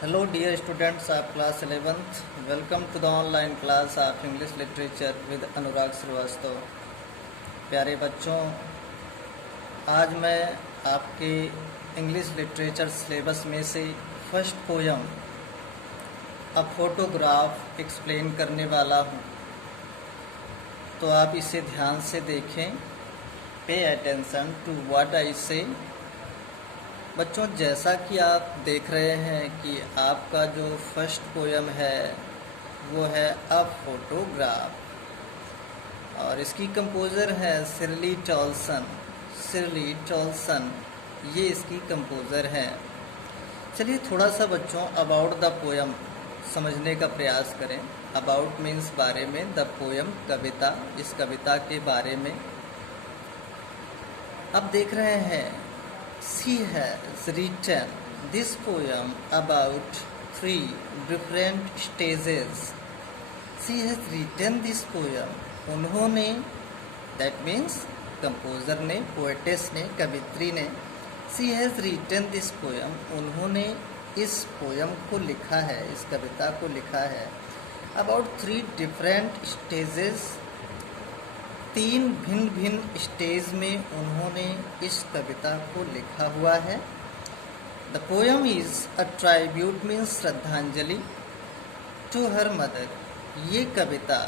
Hello dear students of class 11th, welcome to the online class of English Literature with अनुराग श्रीवास्तव। प्यारे बच्चों, आज मैं आपके इंग्लिश लिटरेचर सिलेबस में से first poem a photograph explain करने वाला हूँ, तो आप इसे ध्यान से देखें। Pay attention to what I से। बच्चों, जैसा कि आप देख रहे हैं कि आपका जो फर्स्ट पोयम है वो है अ फोटोग्राफ, और इसकी कंपोज़र है शिर्ली टॉल्सन। ये इसकी कंपोज़र है। चलिए थोड़ा सा बच्चों अबाउट द पोयम समझने का प्रयास करें। अबाउट मीन्स बारे में, द पोयम कविता, इस कविता के बारे में। अब देख रहे हैं She has written this poem about 3 different stages. She has written this poem. उन्होंने, that means कंपोज़र ने, पोएटेस ने, कवित्री ने, she has written this poem. उन्होंने इस पोयम को लिखा है, इस कविता को लिखा है about 3 different stages. 3 भिन्न भिन्न स्टेज में उन्होंने इस कविता को लिखा हुआ है। The poem is a tribute means श्रद्धांजलि टू हर मदर। ये कविता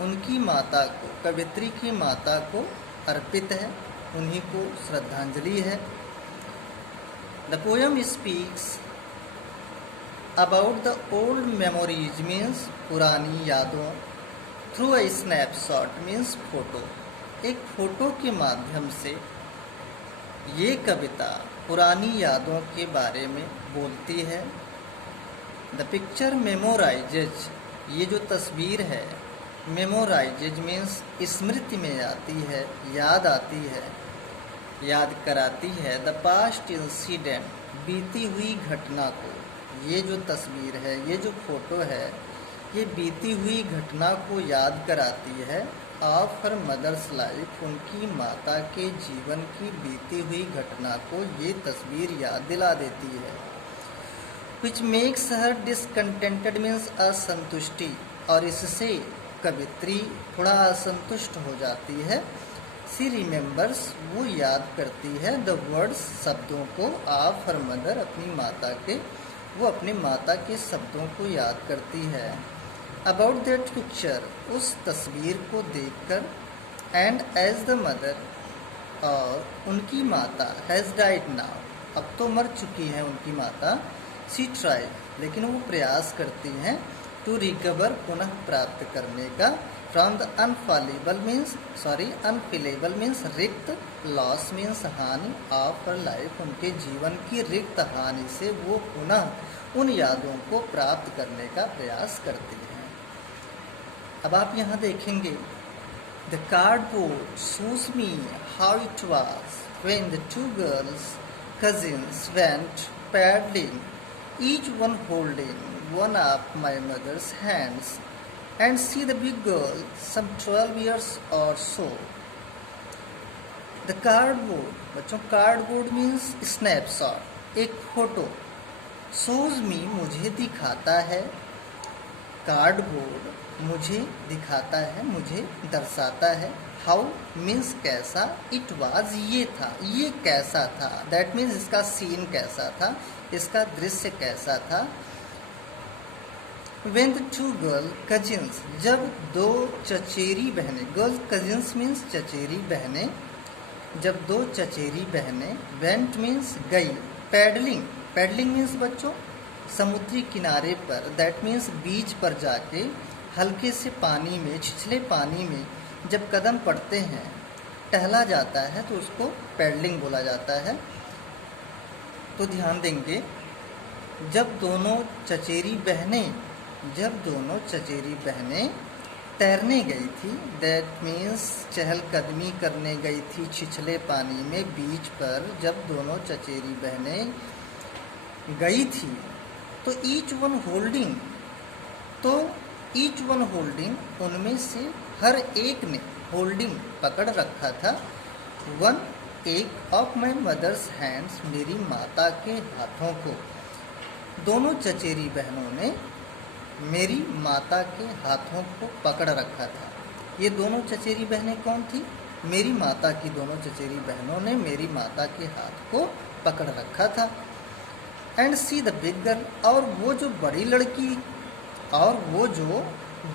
उनकी माता को, कवित्री की माता को अर्पित है, उन्हीं को श्रद्धांजलि है। The poem speaks about the old memories means पुरानी यादों, through a snapshot means photo. एक फ़ोटो के माध्यम से ये कविता पुरानी यादों के बारे में बोलती है। द पिक्चर मेमोराइजेज, ये जो तस्वीर है, मेमोराइजेज मीन्स स्मृति में आती है, याद आती है, याद कराती है। द पास्ट इंसिडेंट, बीती हुई घटना को। ये जो तस्वीर है, ये जो फ़ोटो है, ये बीती हुई घटना को याद कराती है। ऑफ हर मदर्स लाइफ, उनकी माता के जीवन की बीती हुई घटना को ये तस्वीर याद दिला देती है। Which makes her discontented means असंतुष्टि, और इससे कवित्री थोड़ा असंतुष्ट हो जाती है। सी रिमेंबर्स, वो याद करती है, द वर्ड्स, शब्दों को, ऑफ हर मदर, अपनी माता के, वो अपनी माता के शब्दों को याद करती है। अबाउट दैट पिक्चर, उस तस्वीर को देखकर। एंड एज द मदर, और उनकी माता, हैज़ डाइड नाउ, अब तो मर चुकी है उनकी माता। सी ट्राई, लेकिन वो प्रयास करती हैं, टू रिकवर, पुनः प्राप्त करने का। फ्रॉम द अनफॉलेबल मीन्स रिक्त, लॉस मीन्स हानि, ऑफ हर लाइफ, उनके जीवन की रिक्त हानि से वो पुनः उन यादों को प्राप्त करने का प्रयास करती हैं। अब आप यहाँ देखेंगे, the cardboard shows me how it was when the 2 girls cousins went paddling, each one holding one of my mother's hands, and see the big girl, some 12 years or so. The cardboard, बच्चों cardboard means snapshot, एक photo. shows me, मुझे दिखाता है, cardboard मुझे दिखाता है, मुझे दर्शाता है। हाउ मीन्स कैसा, इट वाज, ये था, ये कैसा था, दैट मीन्स इसका सीन कैसा था, इसका दृश्य कैसा था। व्हेन द 2 गर्ल कजिन्स, जब 2 चचेरी बहनें, गर्ल कजिन्स मीन्स चचेरी बहनें, जब 2 चचेरी बहनें, वेंट मीन्स गई, पैडलिंग मीन्स बच्चों समुद्री किनारे पर, दैट मीन्स बीच पर जाके हल्के से पानी में, छिछले पानी में जब कदम पड़ते हैं, टहला जाता है, तो उसको पैडलिंग बोला जाता है। तो ध्यान देंगे, जब दोनों चचेरी बहनें तैरने गई थी, दैट मीन्स चहलकदमी करने गई थी होने पानी में, बीच पर जब दोनों चचेरी बहनें गई थी, तो ईच वन होल्डिंग, उनमें से हर एक ने होल्डिंग, पकड़ रखा था, वन, एक, ऑफ माई मदर्स हैंड्स, मेरी माता के हाथों को। दोनों चचेरी बहनों ने मेरी माता के हाथों को पकड़ रखा था। ये दोनों चचेरी बहनें कौन थी? मेरी माता की दोनों चचेरी बहनों ने मेरी माता के हाथ को पकड़ रखा था। And see the big girl, और वो जो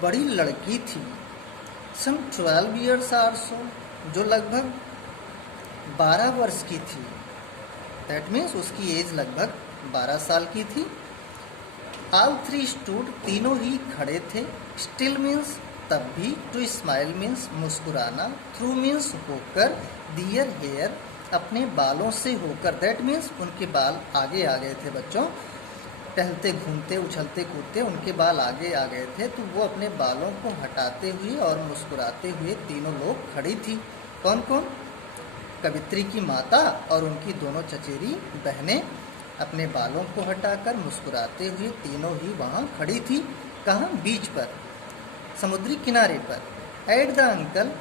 बड़ी लड़की थी, सम 12 ईयर्स आल्सो, जो लगभग 12 वर्ष की थी। दैट मीन्स उसकी एज लगभग 12 साल की थी। ऑल थ्री स्टूड, तीनों ही खड़े थे। स्टिल मीन्स तब भी, टू स्माइल मीन्स मुस्कुराना, थ्रू मीन्स होकर, दियर हेयर अपने बालों से होकर। दैट मीन्स उनके बाल आगे आ गए थे बच्चों, टहलते घूमते उछलते कूदते उनके बाल आगे आ गए थे, तो वो अपने बालों को हटाते हुए और मुस्कुराते हुए तीनों लोग खड़ी थी। कौन कौन? कवित्री की माता और उनकी दोनों चचेरी बहनें अपने बालों को हटाकर मुस्कुराते हुए तीनों ही वहाँ खड़ी थी। कहाँ? बीच पर, समुद्री किनारे पर। एट द अंकल,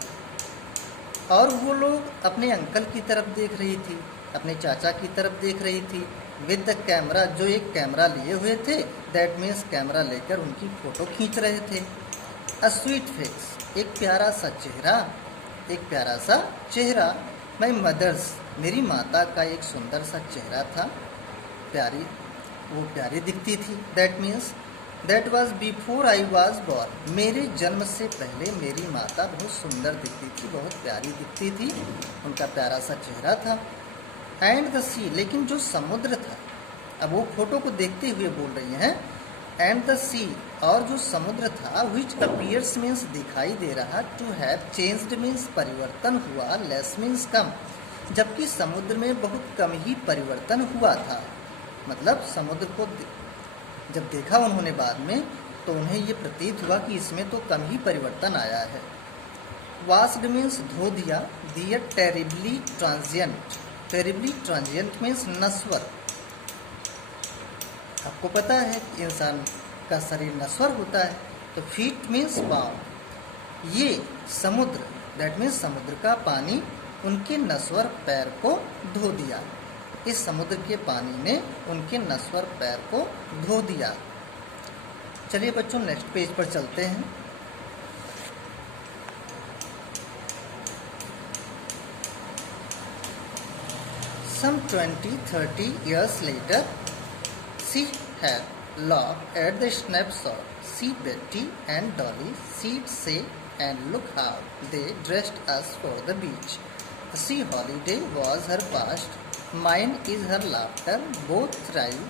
और वो लोग अपने अंकल की तरफ देख रही थी, अपने चाचा की तरफ देख रही थी। विद द कैमरा, जो एक कैमरा लिए हुए थे, दैट मीन्स कैमरा लेकर उनकी फ़ोटो खींच रहे थे। अ स्वीट फेस, एक प्यारा सा चेहरा, एक प्यारा सा चेहरा। माई मदर्स, मेरी माता का एक सुंदर सा चेहरा था, वो प्यारी दिखती थी। That means that was before I was born, मेरे जन्म से पहले मेरी माता बहुत सुंदर दिखती थी, बहुत प्यारी दिखती थी, उनका प्यारा सा चेहरा था। एंड द सी, लेकिन जो समुद्र था, अब वो फोटो को देखते हुए बोल रही हैं, एंड द सी, और जो समुद्र था, विच अपीयर्स मीन्स दिखाई दे रहा, टू हैव चेंज्ड मीन्स परिवर्तन हुआ, लेस मीन्स कम, जबकि समुद्र में बहुत कम ही परिवर्तन हुआ था। मतलब समुद्र को जब देखा उन्होंने बाद में, तो उन्हें ये प्रतीत हुआ कि इसमें तो कम ही परिवर्तन आया है। वास्ड मीन्स धो दिया, they're terribly transient, terribly transient means नश्वर। आपको पता है कि इंसान का शरीर नश्वर होता है। तो फीट मीन्स पाँव, ये समुद्र, दैट मीन्स समुद्र का पानी उनके नश्वर पैर को धो दिया। इस समुद्र के पानी ने उनके नश्वर पैर को धो दिया। चलिए बच्चों नेक्स्ट पेज पर चलते हैं। Some 20-30 years later, she had laughed at the snapshot. See Betty and Dolly, she'd say, and look how they dressed us for the beach. The sea holiday was her past, mine is her laughter. Both thrive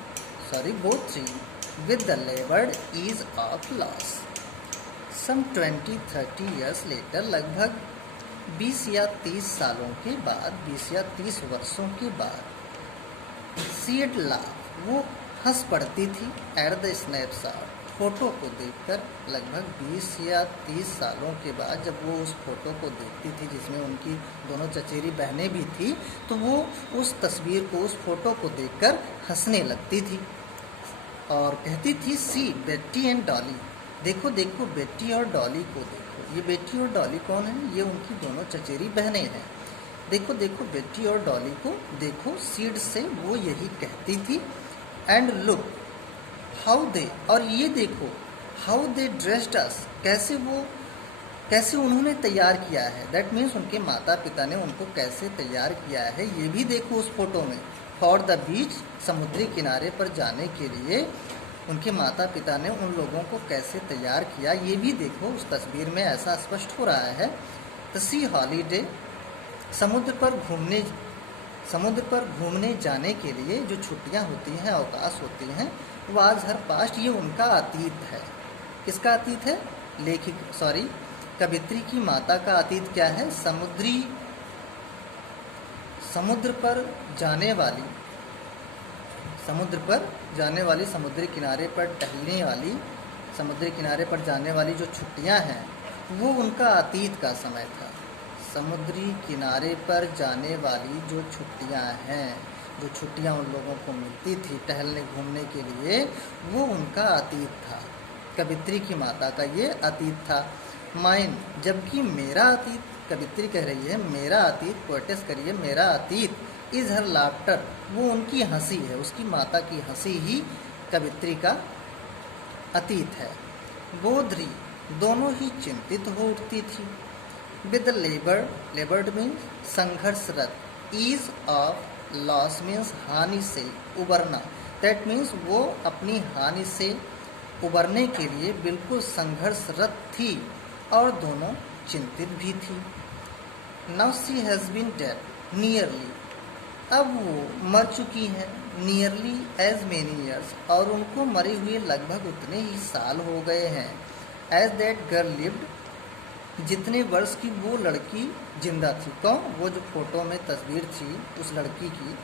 with the labored ease of loss. Some 20-30 years later, लगभग 20 या 30 सालों के बाद, 20 या 30 वर्षों के बाद, she'd laugh, वो हंस पड़ती थी, एट द स्नैपशॉट, फ़ोटो को देखकर। लगभग 20 या 30 सालों के बाद जब वो उस फ़ोटो को देखती थी जिसमें उनकी दोनों चचेरी बहनें भी थी, तो वो उस तस्वीर को, उस फ़ोटो को देखकर हंसने लगती थी और कहती थी, सी बेटी एंड डॉली, देखो देखो बेटी और डॉली को देखो। ये बेटी और डॉली कौन है? ये उनकी दोनों चचेरी बहनें हैं। देखो देखो बेटी और डॉली को देखो, सीड से वो यही कहती थी। एंड लुक हाउ दे, और ये देखो, हाउ दे ड्रेस्ड अस, कैसे उन्होंने तैयार किया है। दैट मीन्स उनके माता पिता ने उनको कैसे तैयार किया है, ये भी देखो उस फोटो में। फॉर द बीच, समुद्री किनारे पर जाने के लिए उनके माता पिता ने उन लोगों को कैसे तैयार किया, ये भी देखो उस तस्वीर में, ऐसा स्पष्ट हो रहा है। द सी हॉलीडे, समुद्र पर घूमने जाने के लिए जो छुट्टियां होती हैं, अवकाश होती हैं, वाज हर पास्ट, ये उनका अतीत है। किसका अतीत है? कवित्री की माता का अतीत क्या है? समुद्र पर जाने वाली, समुद्री किनारे पर टहलने वाली, समुद्री किनारे पर जाने वाली जो छुट्टियां हैं, वो उनका अतीत का समय था। समुद्री किनारे पर जाने वाली जो छुट्टियां हैं, जो छुट्टियां उन लोगों को मिलती थी टहलने घूमने के लिए, वो उनका अतीत था। कवित्री की माता का ये अतीत था। माइन, जबकि मेरा अतीत, कवित्री कह रही है मेरा अतीत, पोएटिस करिए, मेरा अतीत, इज़ हर लाफ्टर, वो उनकी हंसी है, उसकी माता की हंसी ही कवित्री का अतीत है। बोधरी दोनों ही चिंतित हो उठती थी। विद लेबर्ड मीन्स संघर्षरत, ईज ऑफ लॉस मीन्स हानि से उबरना, दैट मीन्स वो अपनी हानि से उबरने के लिए बिल्कुल संघर्षरत थी और दोनों चिंतित भी थी। Now she has been dead nearly, अब वो मर चुकी है, नियरली एज मेनी ईयर्स, और उनको मरे हुए लगभग उतने ही साल हो गए हैं, एज दैट गर्ल लिव्ड, जितने वर्ष की वो लड़की जिंदा थी। कौन? वो जो फोटो में तस्वीर थी उस लड़की की,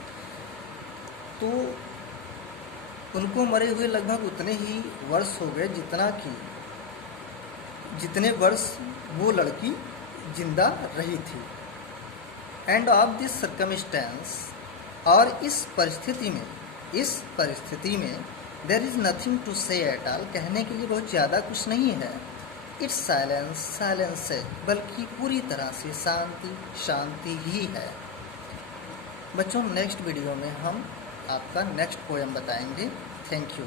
तो उनको मरे हुए लगभग उतने ही वर्ष हो गए जितने वर्ष वो लड़की जिंदा रही थी। एंड ऑफ दिस सर्कमस्टेंस, और इस परिस्थिति में देयर इज़ नथिंग टू से एट ऑल, कहने के लिए बहुत ज़्यादा कुछ नहीं है। इट्स साइलेंस है, बल्कि पूरी तरह से शांति ही है। बच्चों, नेक्स्ट वीडियो में हम आपका नेक्स्ट पोएम बताएंगे। Thank you.